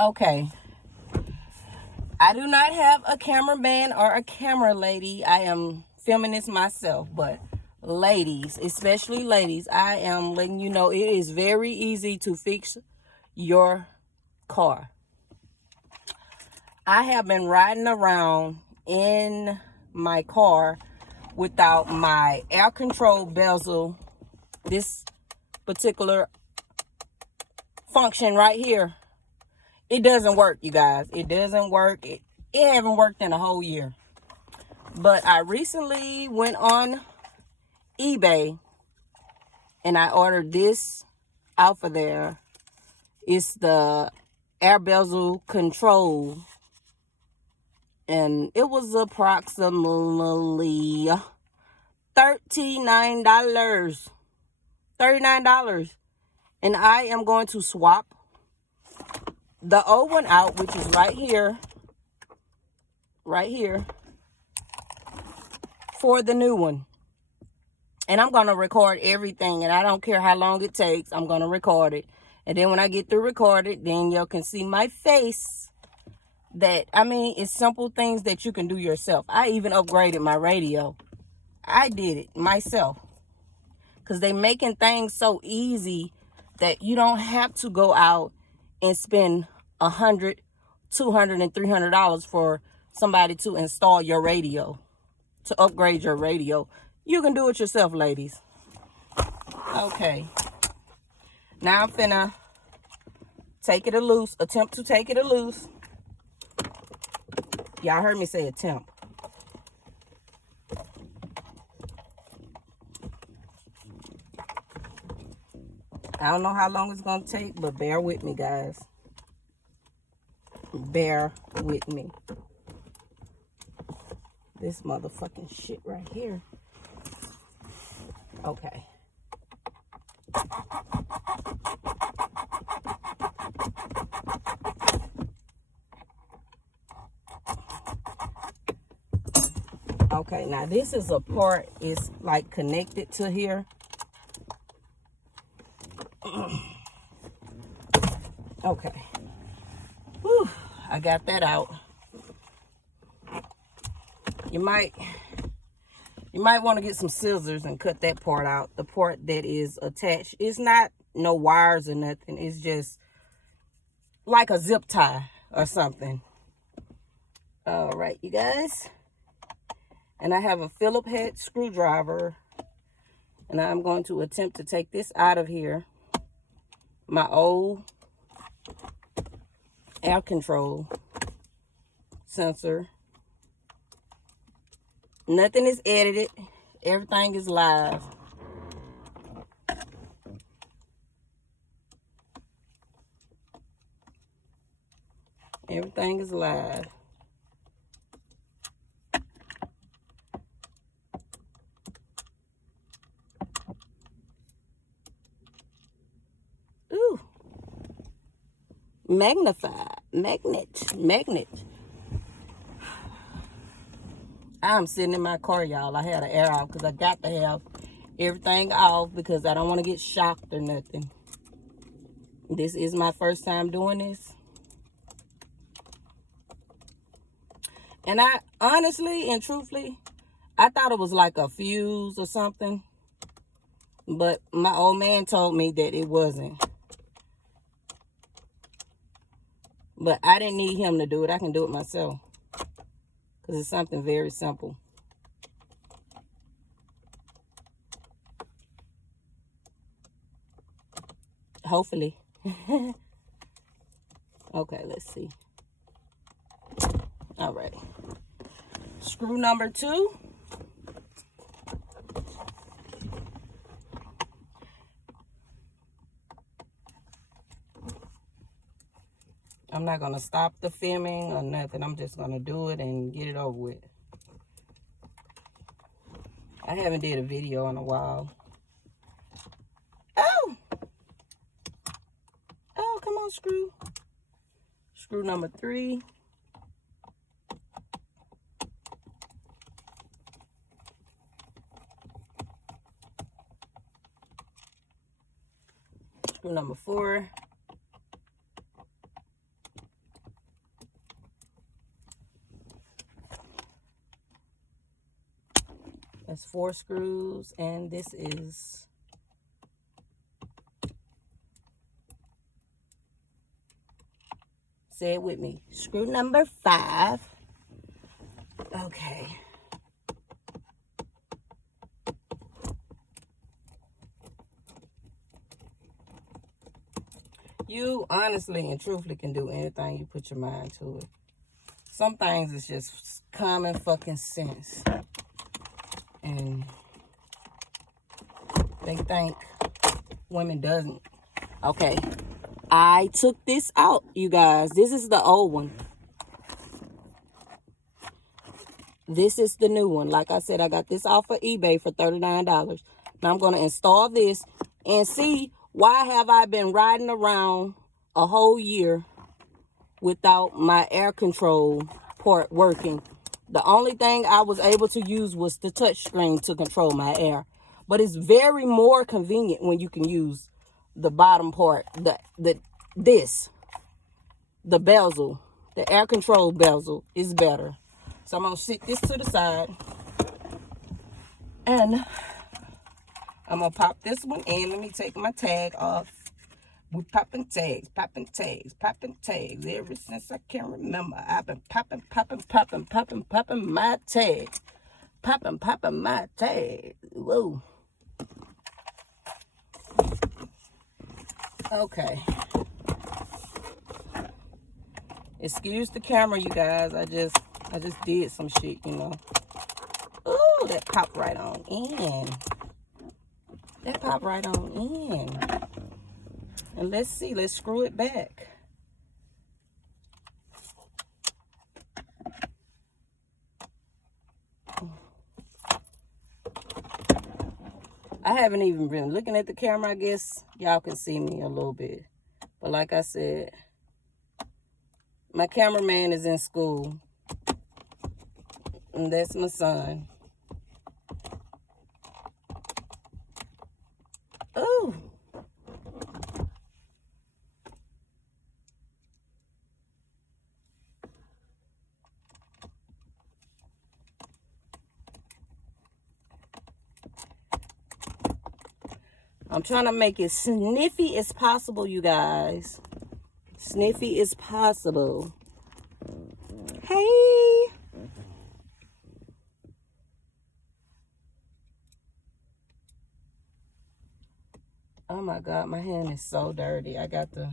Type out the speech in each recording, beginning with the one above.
Okay. I do not have a cameraman or a camera lady. I am filming this myself, but ladies, especially ladies, I am letting you know it is very easy to fix your car. I have been riding around in my car without my air control bezel, this particular function right here. It doesn't work, you guys. It doesn't work. It haven't worked in a whole year. But I recently went on eBay and I ordered this out for there. It's the air bezel control. And it was approximately $39. $39. And I am going to swap the old one out, which is right here, for the new one. And I'm going to record everything, and I don't care how long it takes. I'm going to record it. And then when I get through recording, then y'all can see my face. It's simple things that you can do yourself. I even upgraded my radio. I did it myself. Because they making things so easy that you don't have to go out and spend $100, $200, and $300 for somebody to install your radio, to upgrade your radio. You can do it yourself, ladies. Okay. Now I'm finna attempt to take it loose. Y'all heard me say attempt. I don't know how long it's gonna take, but bear with me, guys. Bear with me. This motherfucking shit right here. Okay. Okay, now this is a part, it's like connected to here. Okay. Whew, I got that out. You might want to get some scissors and cut that part out. The part that is attached. It's not no wires or nothing. It's just like a zip tie or something. All right, you guys. And I have a Phillips head screwdriver. And I'm going to attempt to take this out of here. My old air control sensor. Nothing is edited. Everything is live. Everything is live. Ooh. Magnet. I'm sitting in my car, y'all. I had an air out because I got to have everything off because I don't want to get shocked or nothing. This is my first time doing this. And I honestly and truthfully, I thought it was like a fuse or something. But my old man told me that it wasn't. But I didn't need him to do it. I can do it myself. Because it's something very simple. Hopefully. Okay, let's see. All right. Screw number 2. I'm not going to stop the filming or nothing. I'm just going to do it and get it over with. I haven't did a video in a while. Oh! Oh, come on, screw. Screw number 3. Screw number 4. That's 4 screws, and this is say it with me. Screw number 5. Okay. You honestly and truthfully can do anything you put your mind to it. Some things is just common fucking sense. And they think women doesn't. Okay. I took this out, you guys. This is the old one. This is the new one. Like I said, I got this off of eBay for $39. Now I'm going to install this and see why have I been riding around a whole year without my air control port working. The only thing I was able to use was the touch screen to control my air. But it's very more convenient when you can use the bottom part, the bezel, the air control bezel is better. So I'm going to sit this to the side. And I'm going to pop this one in. Let me take my tag off. We're popping tags. Ever since I can remember, I've been popping my tags. Popping my tags. Whoa. Okay. Excuse the camera, you guys. I just did some shit, you know. Ooh, that popped right on in. And let's see, let's screw it back. I haven't even been looking at the camera. I guess y'all can see me a little bit. But like I said, my cameraman is in school. And that's my son. Ooh. I'm trying to make it sniffy as possible, you guys. Sniffy as possible. Hey. Oh my God, my hand is so dirty. I gotta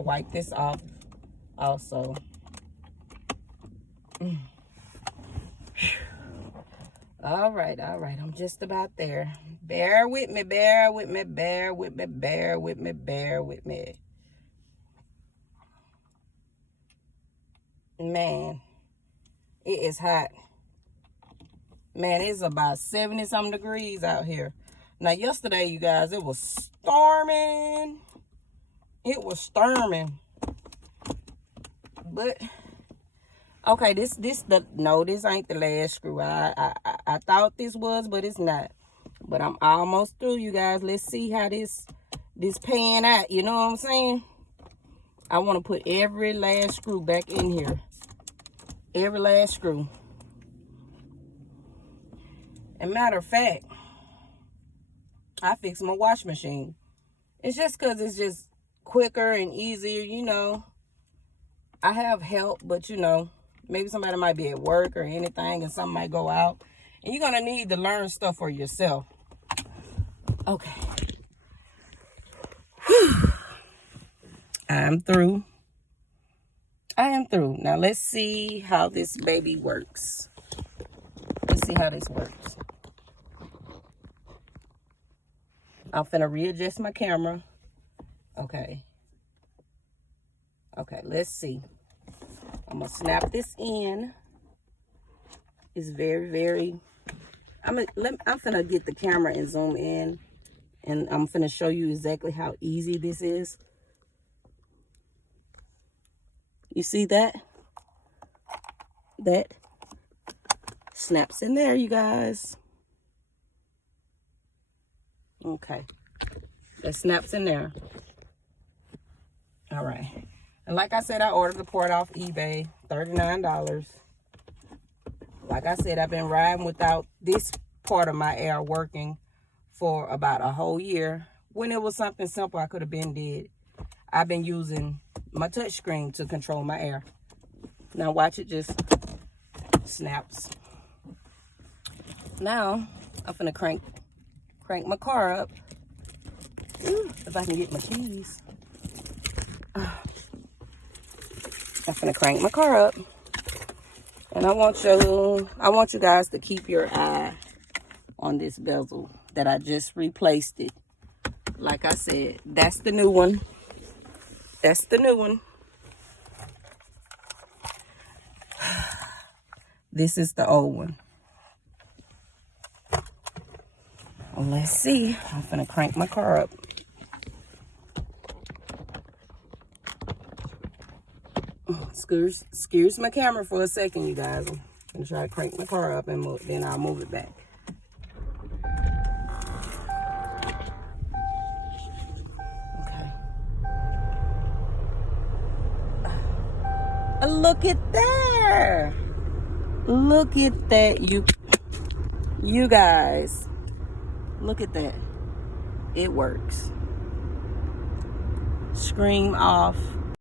wipe this off also. All right. I'm just about there. Bear with me. Man, it is hot. Man, it's about 70-something degrees out here. Now, yesterday, you guys, it was storming. But, okay, this ain't the last screw. I thought this was, but it's not. But I'm almost through, you guys. Let's see how this pan out. You know what I'm saying? I want to put every last screw back in here. Every last screw. And matter of fact, I fixed my wash machine. It's just because it's just quicker and easier, you know. I have help, but you know, maybe somebody might be at work or anything and something might go out. And you're going to need to learn stuff for yourself. Okay. I'm through. I am through. Now let's see how this baby works. Let's see how this works. I'm finna readjust my camera. Okay. Okay, let's see. I'm gonna snap this in. It's very. I'm finna get the camera and zoom in, and I'm finna show you exactly how easy this is. You see that? That snaps in there, you guys. Okay. That snaps in there. All right. And like I said, I ordered the port off eBay, $39. Like I said, I've been riding without this part of my air working for about a whole year. When it was something simple I could have been did. I've been using my touch screen to control my air. Now watch it just snaps. Now I'm gonna crank my car up. Ooh, if I can get my keys. I'm gonna crank my car up. And I want you guys to keep your eye on this bezel that I just replaced it. Like I said, that's the new one. That's the new one. This is the old one. Well, let's see. I'm gonna crank my car up. Excuse my camera for a second, you guys. I'm gonna try to crank my car up and then I'll move it back. Okay. Look at that! Look at that, you guys. Look at that. It works. Scream off.